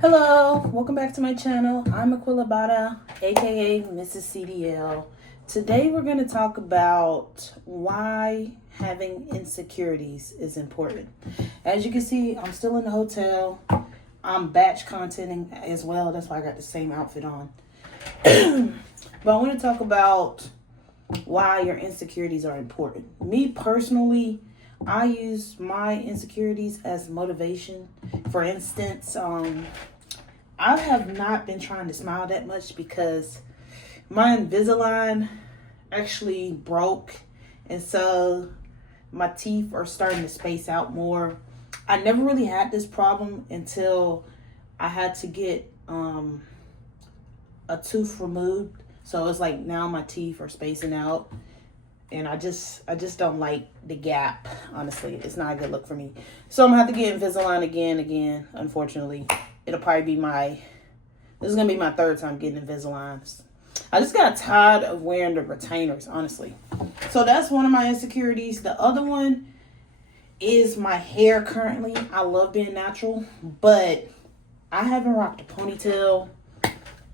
Hello, welcome back to my channel. I'm Mgbada, aka Mrs. CDL. Today we're going to talk about why having insecurities is important. As you can see, I'm still in the hotel. I'm batch contenting as well. That's why I got the same outfit on. But I want to talk about why your insecurities are important. Me personally, I use my insecurities as motivation. For instance, I have not been trying to smile that much because my Invisalign actually broke, and so my teeth are starting to space out more. I never really had this problem until I had to get a tooth removed. So it's like now my teeth are spacing out, and I just don't like the gap. Honestly, it's not a good look for me. So I'm gonna have to get Invisalign again. Unfortunately, it'll probably be this is gonna be my third time getting Invisalign. I just got tired of wearing the retainers, honestly. So that's one of my insecurities. The other one is my hair currently. I love being natural, but I haven't rocked a ponytail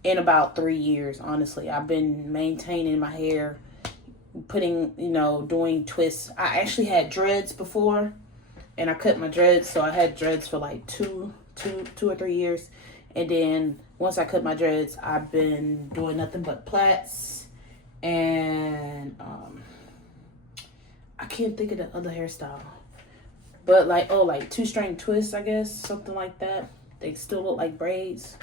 in about 3 years, honestly. I've been maintaining my hair, doing twists. I actually had dreads before, and I cut my dreads, so I had dreads for like two or 3 years. And then once I cut my dreads, I've been doing nothing but plaits, and I can't think of the other hairstyle, but like 2-string twists, I guess, something like that. They still look like braids.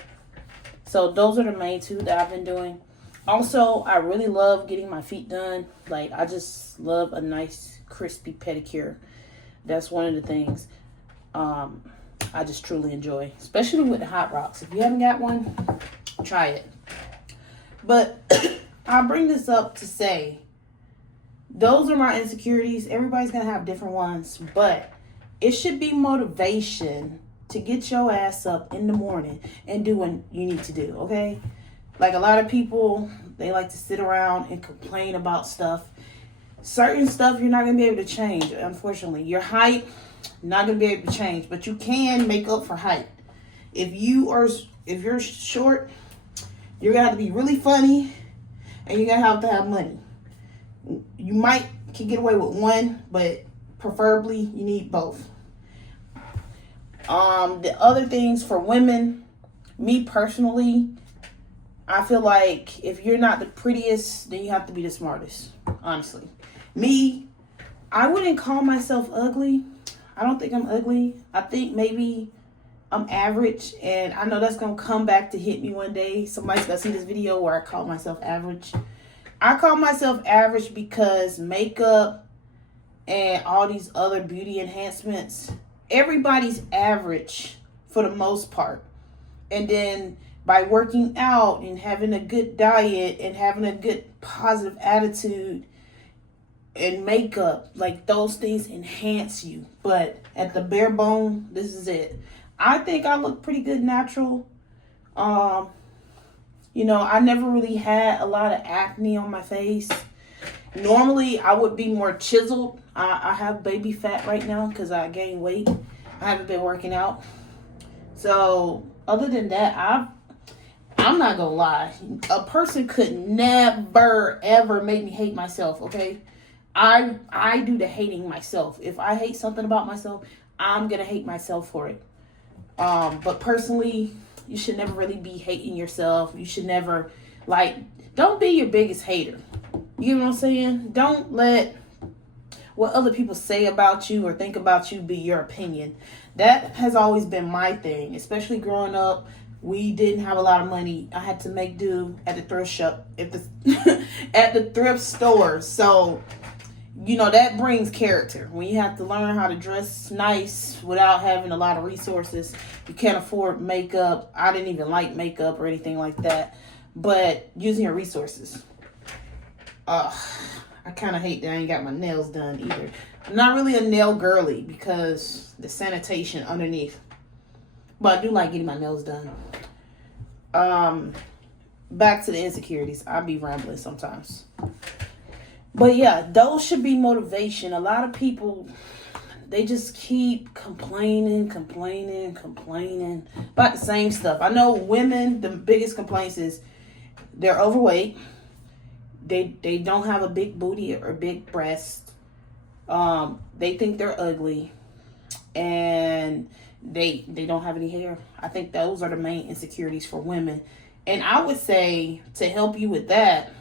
So those are the main two that I've been doing. Also, I really love getting my feet done. Like, I just love a nice crispy pedicure. That's one of the things I just truly enjoy, especially with the hot rocks. If you haven't got one, try it. But I bring this up to say, those are my insecurities. Everybody's going to have different ones, but it should be motivation to get your ass up in the morning and do what you need to do, okay? Like, a lot of people, they like to sit around and complain about stuff. Certain stuff you're not going to be able to change, unfortunately. Your height, not going to be able to change, but you can make up for height. If you're short, you're going to have to be really funny, and you're going to have money. You can get away with one, but preferably you need both. The other things for women, me personally, I feel like if you're not the prettiest, then you have to be the smartest, honestly. Me, I wouldn't call myself ugly. I don't think I'm ugly. I think maybe I'm average, and I know that's going to come back to hit me one day. Somebody's going to see this video where I call myself average. I call myself average because makeup and all these other beauty enhancements, everybody's average for the most part. And then by working out and having a good diet and having a good positive attitude and makeup, like, those things enhance you. But at the bare bone, this is it. I think I look pretty good natural. I never really had a lot of acne on my face. Normally, I would be more chiseled. I have baby fat right now because I gained weight. I haven't been working out. So, other than that, I'm not gonna lie. A person could never, ever make me hate myself, okay? I do the hating myself. If I hate something about myself, I'm gonna hate myself for it. But personally, you should never really be hating yourself. You should never, don't be your biggest hater. You know what I'm saying? Don't let what other people say about you or think about you be your opinion. That has always been my thing, especially growing up. We didn't have a lot of money. I had to make do at the thrift shop, at the thrift store. So, that brings character. When you have to learn how to dress nice without having a lot of resources, you can't afford makeup. I didn't even like makeup or anything like that. But using your resources. I kind of hate that I ain't got my nails done either. I'm not really a nail girly because the sanitation underneath. But I do like getting my nails done. Back to the insecurities. I be rambling sometimes. But yeah, those should be motivation. A lot of people, they just keep complaining about the same stuff. I know women, the biggest complaints is they're overweight. They don't have a big booty or big breast. They think they're ugly, and they don't have any hair. I think those are the main insecurities for women. And I would say, to help you with that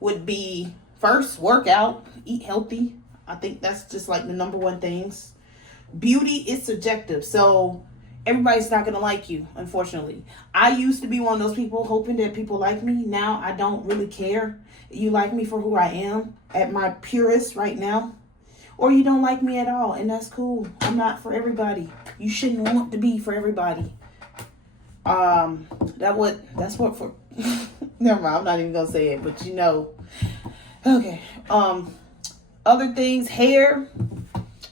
would be, first, work out, eat healthy. I think that's just like the number one things. Beauty is subjective, so everybody's not gonna like you, unfortunately. I used to be one of those people hoping that people like me. Now I don't really care. You like me for who I am at my purest right now, or you don't like me at all, and that's cool. I'm not for everybody. You shouldn't want to be for everybody. That's what for never mind, I'm not even gonna say it, but you know. Okay. Other things, hair.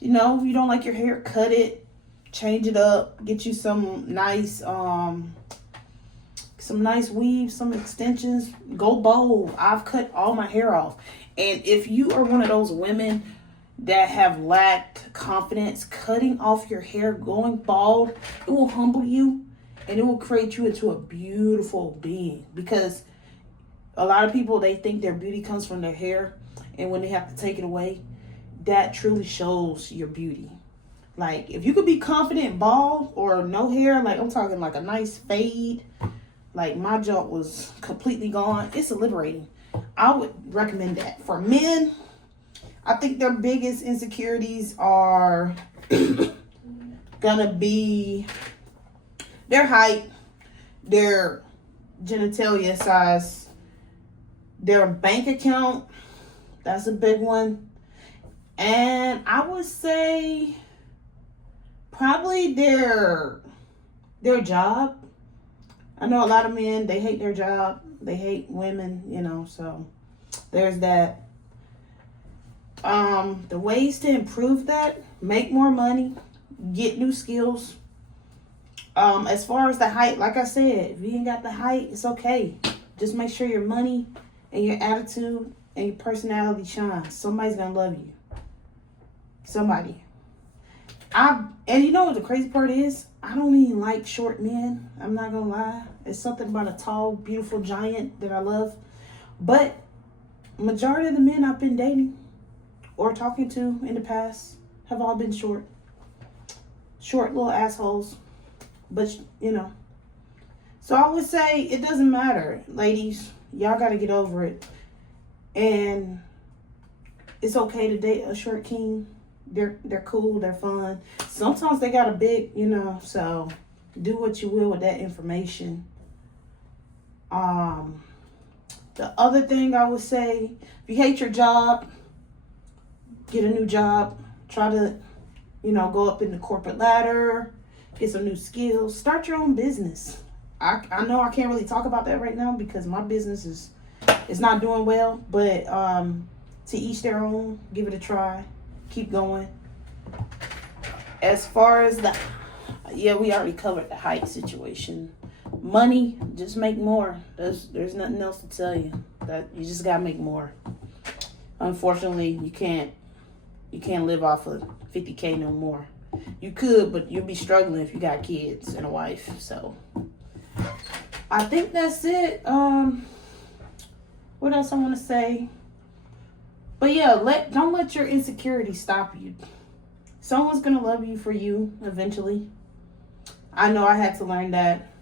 You know, if you don't like your hair, cut it, change it up, get you some nice weaves, some extensions. Go bold. I've cut all my hair off. And if you are one of those women that have lacked confidence, cutting off your hair, going bald, it will humble you and it will create you into a beautiful being. Because a lot of people, they think their beauty comes from their hair, and when they have to take it away, that truly shows your beauty. Like, if you could be confident bald or no hair, like I'm talking like a nice fade, like my junk was completely gone, it's liberating. I would recommend that. For men, I think their biggest insecurities are gonna be their height, their genitalia size, their bank account. That's a big one. And I would say probably their job. I know a lot of men, they hate their job. They hate women, you know, so there's that. The ways to improve that: make more money, get new skills. As far as the height, like I said, if you ain't got the height, it's okay. Just make sure your money and your attitude and your personality shines. Somebody's gonna love you. Somebody. And you know what the crazy part is? I don't even like short men. I'm not gonna lie. It's something about a tall, beautiful giant that I love. But majority of the men I've been dating or talking to in the past have all been short. Short little assholes. But, you know. So I would say it doesn't matter, ladies. Y'all got to get over it. And it's okay to date a short king. They're cool. They're fun. Sometimes they got a big, you know, so do what you will with that information. The other thing I would say, if you hate your job, get a new job. Try to, you know, go up in the corporate ladder. Get some new skills. Start your own business. I know I can't really talk about that right now because my business is not doing well. But to each their own. Give it a try. Keep going. As far as we already covered the height situation. Money, just make more. There's nothing else to tell you. That you just gotta make more. Unfortunately, you can't live off of $50K no more. You could, but you'll be struggling if you got kids and a wife. So I think that's it. What else I want to say? But yeah, don't let your insecurity stop you. Someone's gonna love you for you eventually. I know I had to learn that.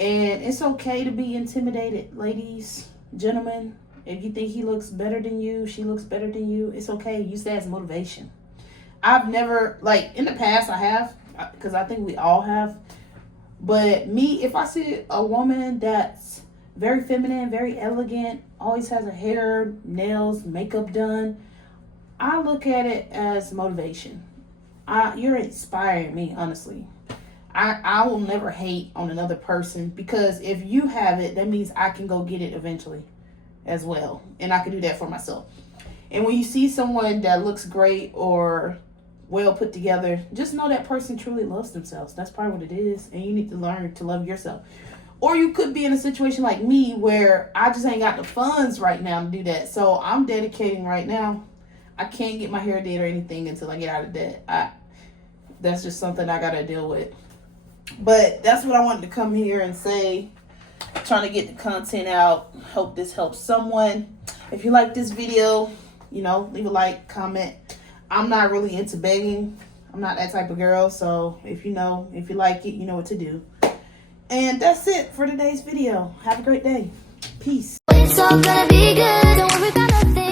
And it's okay to be intimidated, ladies, gentlemen. If you think he looks better than you, she looks better than you, it's okay. Use that as motivation. I've never, like, in the past I have, because I think we all have. But me, if I see a woman that's very feminine, very elegant, always has her hair, nails, makeup done, I look at it as motivation. You're inspiring me, honestly. I will never hate on another person, because if you have it, that means I can go get it eventually as well. And I can do that for myself. And when you see someone that looks great or well put together, just know that person truly loves themselves. That's probably what it is. And you need to learn to love yourself. Or you could be in a situation like me where I just ain't got the funds right now to do that. So I'm dedicating right now. I can't get my hair did or anything until I get out of debt. That's just something I gotta deal with. But that's what I wanted to come here and say. Trying to get the content out. Hope this helps someone. If you like this video, you know, leave a like, comment. I'm not really into begging. I'm not that type of girl. So if you like it, you know what to do. And that's it for today's video. Have a great day. Peace. It's all gonna be good. Don't worry about nothing.